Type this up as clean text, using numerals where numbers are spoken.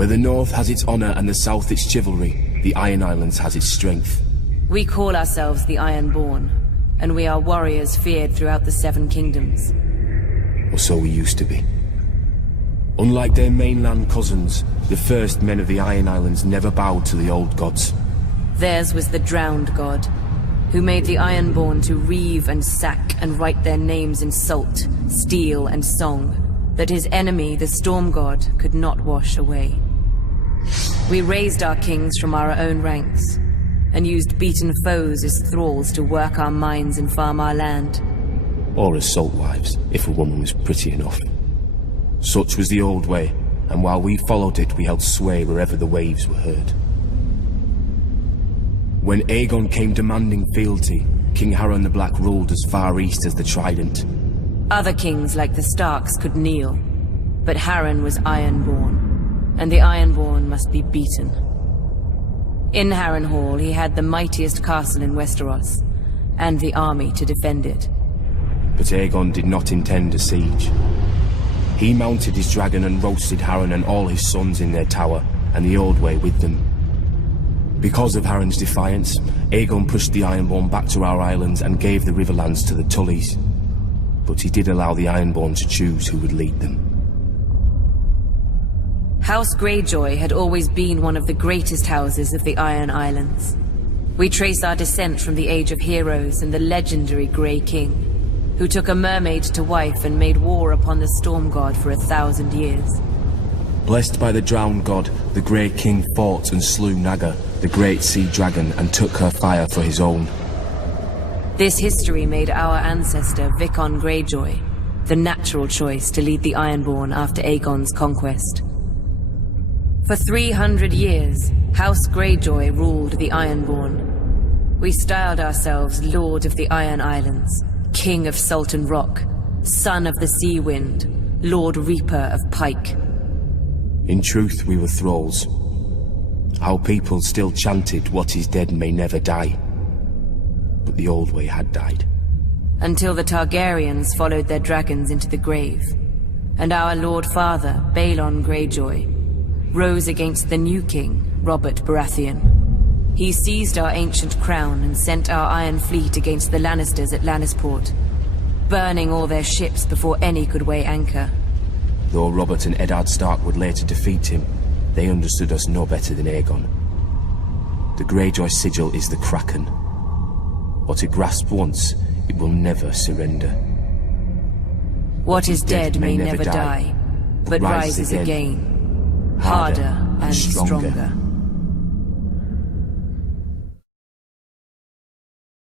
Where the North has its honor and the South its chivalry, the Iron Islands has its strength. We call ourselves the Ironborn, and we are warriors feared throughout the Seven Kingdoms. Or so we used to be. Unlike their mainland cousins, the first men of the Iron Islands never bowed to the old gods. Theirs was the Drowned God, who made the Ironborn to reave and sack and write their names in salt, steel, and song, that his enemy, the Storm God, could not wash away. We raised our kings from our own ranks, and used beaten foes as thralls to work our mines and farm our land. Or as salt wives, if a woman was pretty enough. Such was the old way, and while we followed it, we held sway wherever the waves were heard. When Aegon came demanding fealty, King Harren the Black ruled as far east as the Trident. Other kings like the Starks could kneel, but Harren was Ironborn, and the Ironborn must be beaten. In Harrenhal, he had the mightiest castle in Westeros, and the army to defend it. But Aegon did not intend a siege. He mounted his dragon and roasted Harren and all his sons in their tower, and the Old Way with them. Because of Harren's defiance, Aegon pushed the Ironborn back to our islands and gave the Riverlands to the Tullys. But he did allow the Ironborn to choose who would lead them. House Greyjoy had always been one of the greatest houses of the Iron Islands. We trace our descent from the Age of Heroes and the legendary Grey King, who took a mermaid to wife and made war upon the Storm God for 1,000 years. Blessed by the Drowned God, the Grey King fought and slew Naga, the great sea dragon, and took her fire for his own. This history made our ancestor Vicon Greyjoy the natural choice to lead the Ironborn after Aegon's conquest. For 300 years, House Greyjoy ruled the Ironborn. We styled ourselves Lord of the Iron Islands, King of Salt and Rock, Son of the Sea Wind, Lord Reaper of Pike. In truth, we were thralls. Our people still chanted, "What is dead may never die." But the Old Way had died. Until the Targaryens followed their dragons into the grave, and our Lord Father, Balon Greyjoy, rose against the new king, Robert Baratheon. He seized our ancient crown and sent our Iron Fleet against the Lannisters at Lannisport, burning all their ships before any could weigh anchor. Though Robert and Eddard Stark would later defeat him, they understood us no better than Aegon. The Greyjoy sigil is the Kraken. What it grasped once, it will never surrender. What is dead may never die, but rises again, harder and stronger.